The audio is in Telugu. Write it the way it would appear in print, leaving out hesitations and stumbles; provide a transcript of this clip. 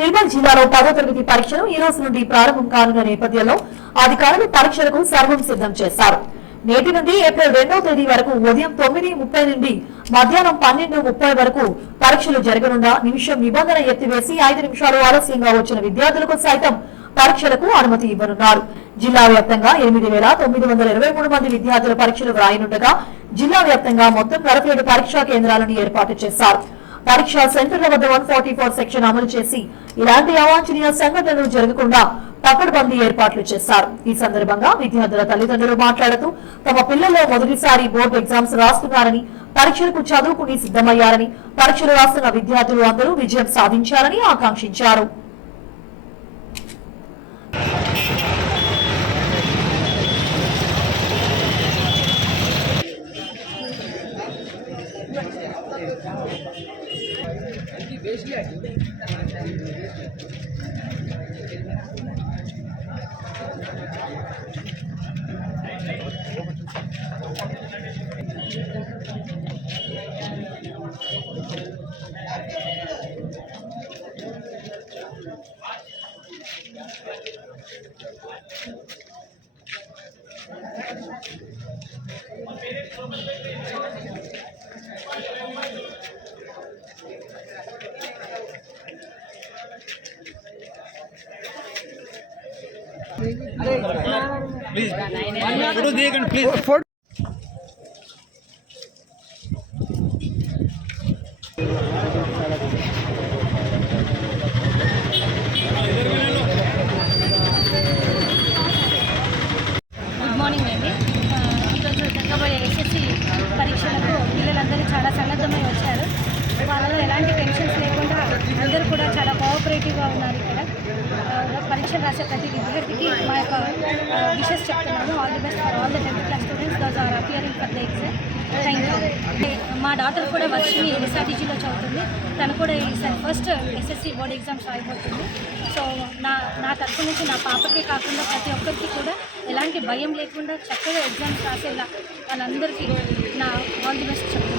నిర్మల్ జిల్లాలో 10వ తరగతి పరీక్షలు ఈ రోజు నుండి ప్రారంభం కానున్న నేపథ్యంలో అధికారులు పరీక్షలకు సర్వం సిద్ధం చేశారు. నేటి నుండి ఏప్రిల్ 2వ తేదీ వరకు ఉదయం 9:30 నుండి మధ్యాహ్నం 12:30 వరకు పరీక్షలు జరగనున్న నిమిషం నిబంధన ఎత్తివేసి 5 నిమిషాలు ఆలస్యంగా వచ్చిన విద్యార్థులకు సైతం పరీక్షలకు అనుమతి ఇవ్వనున్నారు. జిల్లా వ్యాప్తంగా 8,923 మంది విద్యార్థుల పరీక్షలు రాయనుండగా జిల్లా వ్యాప్తంగా మొత్తం 47 పరీక్షా కేంద్రాలను ఏర్పాటు చేశారు. పరీక్షా సెంటర్ల వద్ద 144 సెక్షన్ అమలు చేసి ఇలాంటి అవాంఛనీయ సంఘటనలు జరగకుండా పకడ్బందీ ఏర్పాట్లు చేశారు. ఈ సందర్భంగా విద్యార్థుల తల్లిదండ్రులు మాట్లాడుతూ తమ పిల్లల్లో మొదటిసారి బోర్డు ఎగ్జామ్స్ రాస్తున్నారని, పరీక్షలకు చదువుకుని సిద్ధమయ్యారని, పరీక్షలు రాస్తున్న విద్యార్థులు అందరూ విజయం సాధించాలని ఆకాంక్షించారు. Please, photo दिएगा please. Good morning అండి. ఈరోజు జరగబోయే ఎస్ఎస్సి పరీక్షలకు పిల్లలందరూ చాలా సన్నద్ధమై వచ్చారు. వాళ్ళలో ఎలాంటి టెన్షన్స్ లేకుండా అందరూ కూడా చాలా కోఆపరేటివ్గా ఉన్నారు. ఇక్కడ పరీక్షలు రాసే ప్రతి విద్యార్థికి మా యొక్క విషెస్ చెప్తున్నాను. All the best for all the 10th class students those are appearing for the exam. Thank you. మా డాటర్ కూడా వర్షిని ఎస్ఆర్టీజీలో చదువుతుంది. తను కూడా ఈసారి ఫస్ట్ ఎస్ఎస్సి బోర్డ్ ఎగ్జామ్స్ రాయబోతుంది. సో నా తరఫు నుంచి నా పాపకే కాకుండా ప్రతి ఒక్కరికి కూడా ఎలాంటి భయం లేకుండా చక్కగా ఎగ్జామ్స్ రాసేలా వాళ్ళందరికీ నా ఆల్ ది బెస్ట్ చెప్తున్నాను.